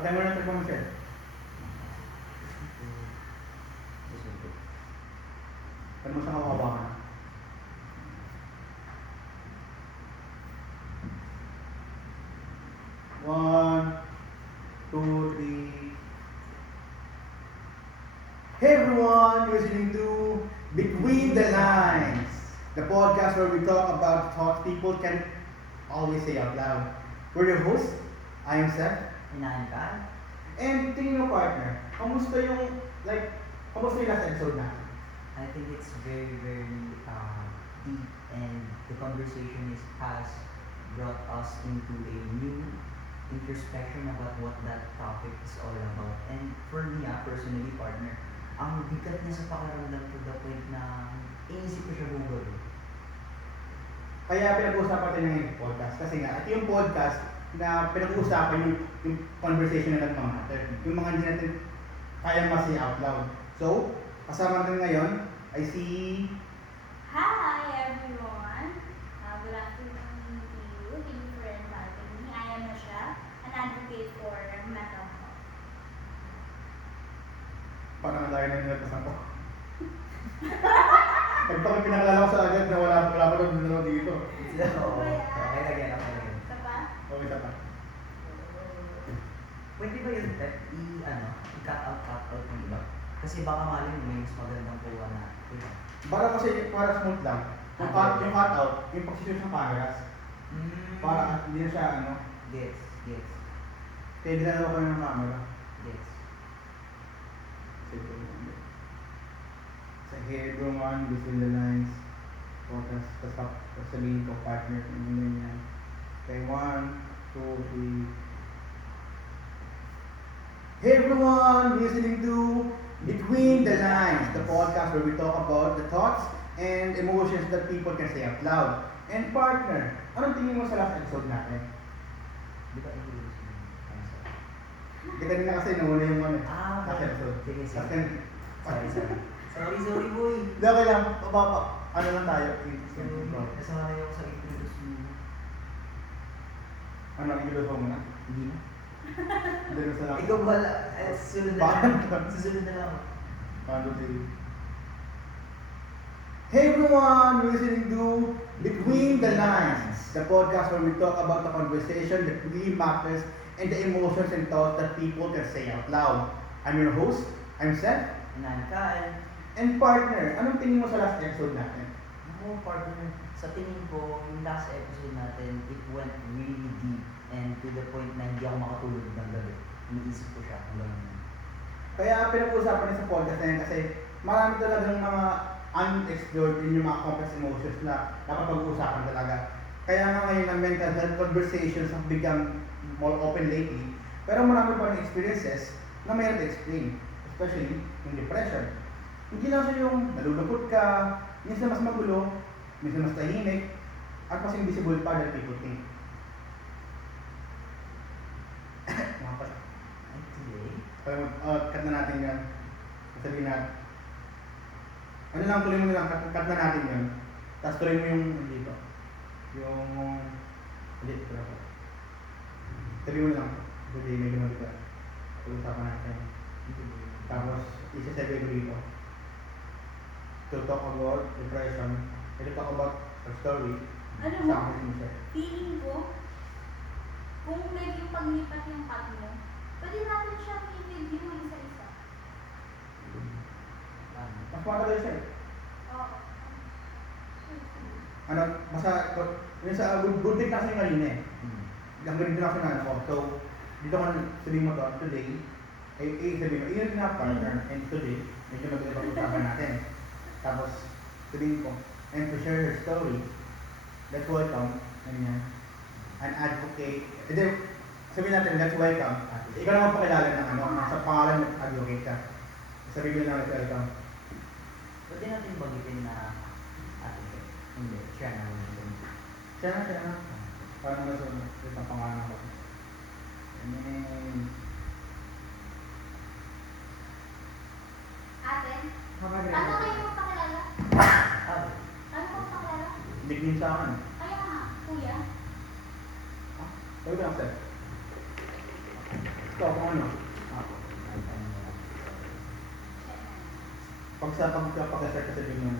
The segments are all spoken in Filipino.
Patay mo na ito kung share. Pero mo siya kawawa ka. One, two, three. Hey everyone, you're listening to Between the Lines, the podcast where we talk about thoughts people can always say out loud. We're your hosts. I am Seth. Inahan ka? And tingin mo partner, kamusta yung last episode natin? I think it's very, very deep, and the conversation has brought us into a new introspection about what that topic is all about. And for me, personally, partner, ang bigat niya sa pakiramdam to the point na inisip ko siya buong gabi. Kaya pinag-uusapan natin ng podcast kasi nga, ito yung podcast na pinag-uusapan yung conversation na nagmamatter. Yung mga hindi natin kaya ma-say out loud. So, kasama natin ngayon ay si... Hi everyone! Good afternoon to you. Thank you for inviting me. I am Nasha, an advocate for mental health. Parang nalayo na nilatasan ko. Pagpakit pinakalala ko sa agad na wala pa doon dalawa dito. Oo. Okay na yan, okay na yan. Isa pa? Okay, isa pa. Pwede ba yun, Pep? I-cut out ng iba? Kasi baka mali mo may mas magandang kuha na iba. Para smooth lang. Yung cut out, yung pag-situation ng cameras. Para hindi na siya Gets. kaya dinalawa ko ng camera. Gets. Sa hey everyone, Between the Lines. Focus, tapos sabihin ko partner, yung ganyan. Okay, 1, 2, 3. Hey everyone, listening to Between the Lines, the podcast where we talk about the thoughts and emotions that people can say out loud. And partner, anong tingin mo sa last episode natin? Di ba ito yung Di kanina kasi nauna yung okay. last episode. Sige. Tapos Sorry, boy. Hindi, okay lang. Ano lang tayo? Nasanay ako sa introduce mo. Ano, i-video mo muna? Hindi na. Hindi na sa lang. Ikaw wala. Susunod na lang. Susunod na lang. Paano si... Hey everyone, you're listening to Between the Lines, the podcast where we talk about the conversation that really matters and the emotions and thoughts that people can say out loud. I'm your host, I'm Seth. Inahan ka. And partner, anong tingin mo sa last episode natin? Ako, partner, sa tingin ko, yung last episode natin, it went really deep and to the point na hindi ako makatulog ng gabi. Iniisip ko siya hanggang ngayon. Kaya pinag-uusapan niya sa podcast na yan kasi marami talagang mga unexplored din yung mga complex emotions na napapag-uusapan talaga. Kaya nga ngayon ang mental health conversations have become more open lately. Pero marami pa rin experiences na mayroon to explain, especially yung depression. Hindi lang siya yung nalulungkot ka, minsan mas magulo, minsan mas tahimik, at mas invisible pa than people think. Mga pa. Ay, today? Cut na natin yan. Sabihin na. Ano lang, tuloy mo na lang, cut na natin yun. Tapos tuloy mo yung dito. Yung... Ulit, pero ako. Sabihin mo na lang. Sabihin, medyo mabigat. Pag-usapan natin. Tapos, isa-sabihin ko dito. To talk about depression, to talk about her story. Ano mo? Sa akin mo siya. Feeling ko, kung medyo paglipat yung cut mo, pwede natin siya i-review isa-isa. Mas matagal siya eh. Oo. Basta, yun sa good thing kasi yung kanina eh. Hanggang dito na kasi na ako. So, dito ko sabihin mo to, today, sabihin mo, yun na partner, and today, medyo mag-usapan natin. Tapos, sabihin ko, and to share her story, let's welcome, an advocate, sabihin natin, let's welcome, ikaw lang magpakilala ng sa pangalan ng advocate ka. Sabihin mo lang, let's welcome. Pwede natin bagitin na ate. Hindi, siya na. Siya na. Parang nasunod, ito ang pangalan ko. Ate, Kapag ano kayo magpakilala? Ate. Ano magpakilala? nickname sa akin. Kaya nga, kuya. Sabi ko lang, sir. Ikaw kung ano. Ako. Ano na. Pag sa pagkapag-start kasi din yung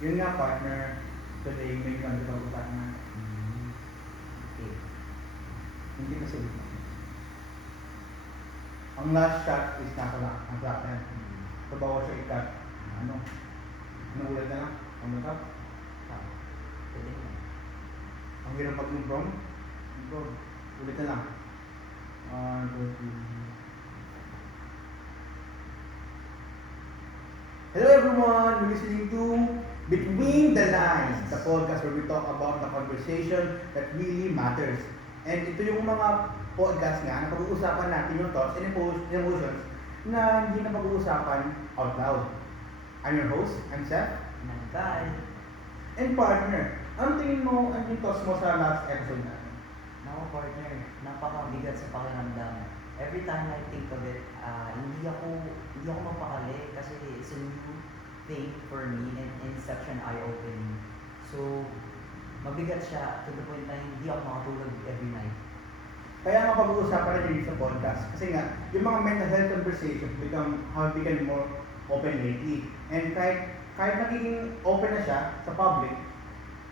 yun nga partner, today may ganito pag-usapan na. Okay. Hindi kasi ang last shot is nasa ang clock yan. So bawal siya ikat. Ano ulit na lang? Ano ka? Pwede na. Ang hirap mag-improve? Improve. Ulit na lang. 1, 2, 3. Hello everyone! You're listening to Between the Lines, the podcast where we talk about the conversation that really matters. And ito yung mga podcast nga na pag-uusapan natin yung thoughts and emotions na hindi na pag-uusapan out loud. I'm your host, I'm Seth. Nagkal. And partner, ano tingin mo ang yung thoughts mo sa last episode natin? Naku partner, napakabigat sa pakiramdam. Every time I think of it, hindi ako mapakali kasi it's a new thing for me and such an eye-opening. So, mabigat siya to the point na hindi ako makatulog every night. Kaya nga pag-uusapan natin sa podcast. Kasi nga, yung mga mental health conversations have become more open lately. And kahit nagiging open na siya sa public,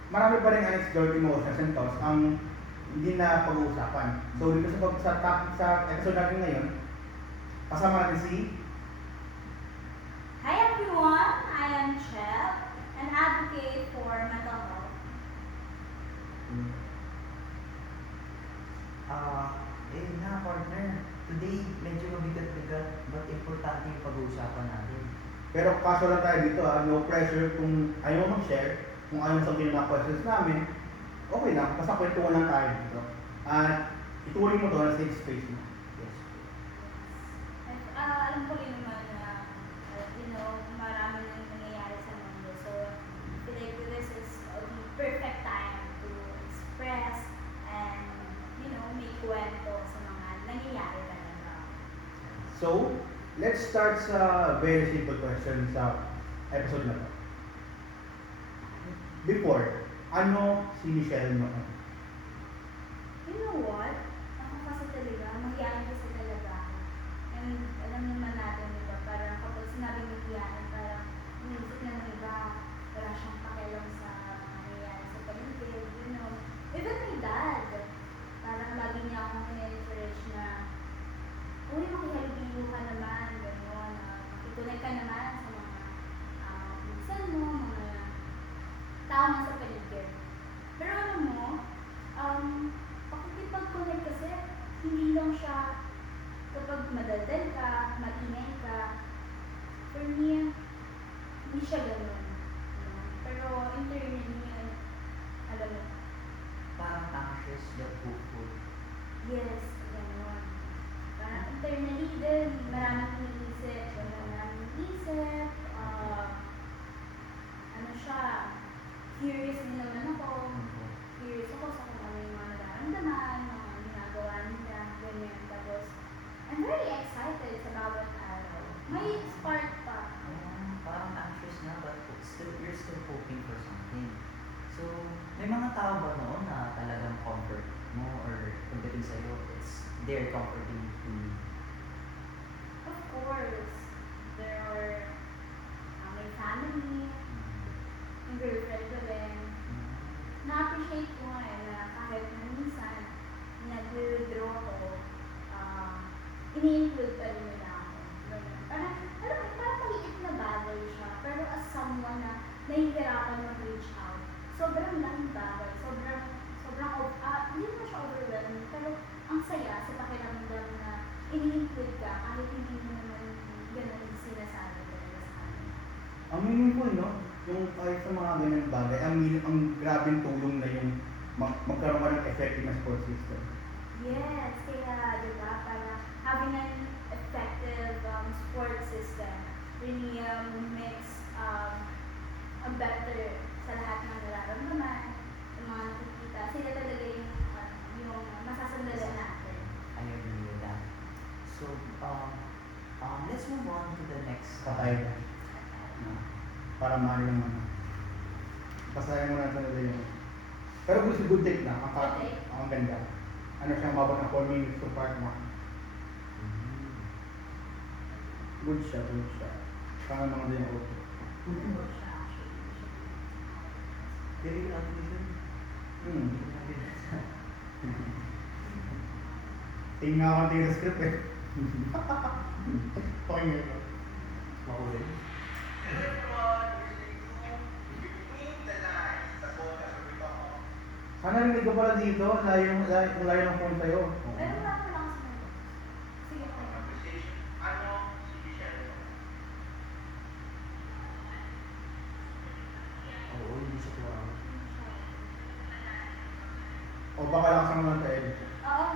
marami pa rin unexplored emotions and thoughts ang hindi na pag-uusapan. So dito sa episode natin ngayon, kasama natin si Hi everyone, I am Chef, an advocate for mental health. Partner, today medyo mabigat-bigat but importante yung pag-uusapan natin. pero kaso lang tayo dito no pressure kung ayaw mo mag-share, kung ayaw mo sabihin ng mga questions namin, okay lang, basta kwentuhan lang tayo dito. At ituloy mo to na safe space mo. Yes. At alam ko rin naman na, marami nang nangyayari sa mundo. So, I feel like this is the perfect time to express and, make kwento sa mga nangyayari talaga. So, let's start sa very simple question sa episode na to. Before, ano si Michelle noon? You know what? Ako kasi talaga, mahihayin kasi talaga ako. And alam naman natin, di ba, parang kapag sinabing mahihayin, parang inisip na ng iba, wala siyang pakialam sa mga nangyayari sa paligid, Even my dad, parang lagi niya akong in-encourage na, uy, makihalubilo ka naman, gano'n, makitunay ka naman sa mga pinsan mo, mga tao nga sa paligid. Pero alam mo, pakikipag-connect kasi, hindi lang siya kapag madaldal ka, maingay ka. For me, hindi siya ganun. Pero internally, alam mo, Parang anxious but hopeful. yes, ganun. Parang internally din, maraming iniisip, ano siya, curious din naman ako. Curious ako sa kung ano yung mga nararamdaman, mga ginagawa nila, ganyan. Tapos, I'm very excited sa bawat araw. May spark pa. Parang anxious na but you're still hoping for something. So, may mga tao ba noon na talagang comfort mo or pagdating sa'yo, they're comforting to you? Of course, there are my family, yung girlfriend ko din. Na-appreciate ko nga na kahit na minsan nag-withdraw ako, ini-include pa rin nila ako. Parang maliit na bagay siya, pero as someone na nahihirapan mag-reach out, sobrang laking bagay, hindi mo siya overwhelming, pero ang saya sa pakiramdam na ini-include ka kahit hindi mo naman ganun sinasabi talaga sa akin. Ang meaningful, no? Yung kahit sa mga ganyan bagay, ang grabing tulong na yung magkaroon ka ng effective na support system. Yes, kaya diba, para having an effective support system really makes a better sa lahat ng nararamdaman, yung mga nakikita. Sila talaga yung masasandalan natin. I agree with that. So, let's move on to the next Patay ka. Para mahal yung mga. Pasayan mo na talaga yung. Pero good take na. Good take. Ang ganda. Ano siya, mabot ng 4 minutes to part 1. Good siya, good siya. Kaya mga din ako. Good siya actually. Pero yung application, Hmm. hindi ko nabibasa. Tingnan nga ako tingin sa script eh. Pakinggan ko. Mahuli. Sana narinig ko pala dito, layo ng phone sa'yo. Pero wala ko lang sa mga. Sige po. Oo, hindi siya tumawa. O baka lang sa mga tayo. Oo,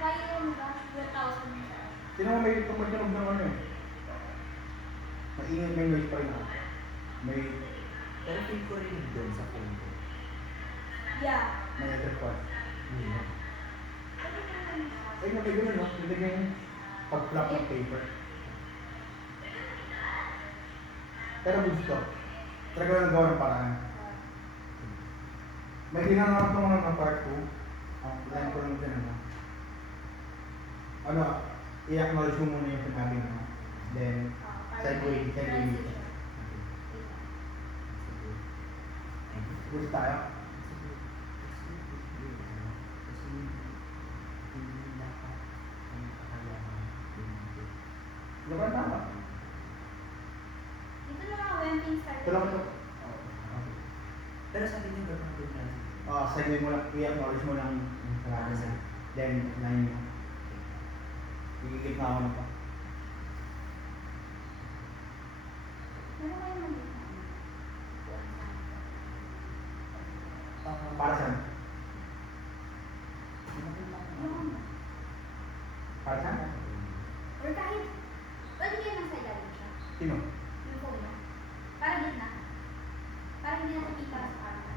kaya yun ba? 2,000 siya. Sino mo may tumagtunog ng ano eh? Maingat may noise pa rin ako. May Pero feel ko rin doon sa phone ko. Yeah. electric Hindi. Ay, may ganun no? Hindi yung pag-flap ng paper. Pero gusto. Talaga lang gawa ng paraan. May ginanap ko ng part 2. Ang plan ko lang din ano, i-acknowledge mo muna yung sinabi mo. Then, segue. Sige. Gusto tayo? Kasi hindi dapat ang kakayahan dito. Ano ba tama? Dito na mga wemping start. Ito lang ito. Pero sa atin yung gagawin ko natin. Segue mo lang, i-acknowledge mo lang yung sinabi mo. Then, line mo. Igigit na ako na pa. Meron kayo mag Para saan? Para saan? Or kahit, pwede kayo nasa ilalim siya. Sino? Yung phone mo. Para gitna. Para hindi nakikita sa camera.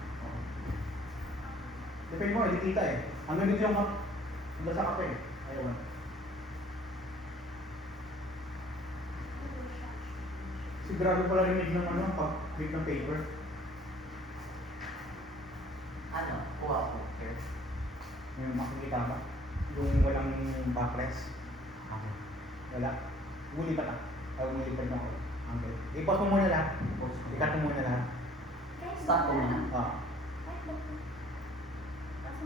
Depende mo, hindi kita eh. Hanggang dito yung kap. Hanggang sa kape. Ayaw mo. Sigurado pala rinig ng ano, pag-click ng paper. Ano? Kuha ko. Here. Yung makikita ba? Yung walang backrest. Okay. Wala. Umulipat ah. Umulipat mo ako. Hanggang. I-pause mo muna lahat. I-cut mo muna lahat. Kahit Stop ko wala. muna. Ah. Kahit bakit. Kasi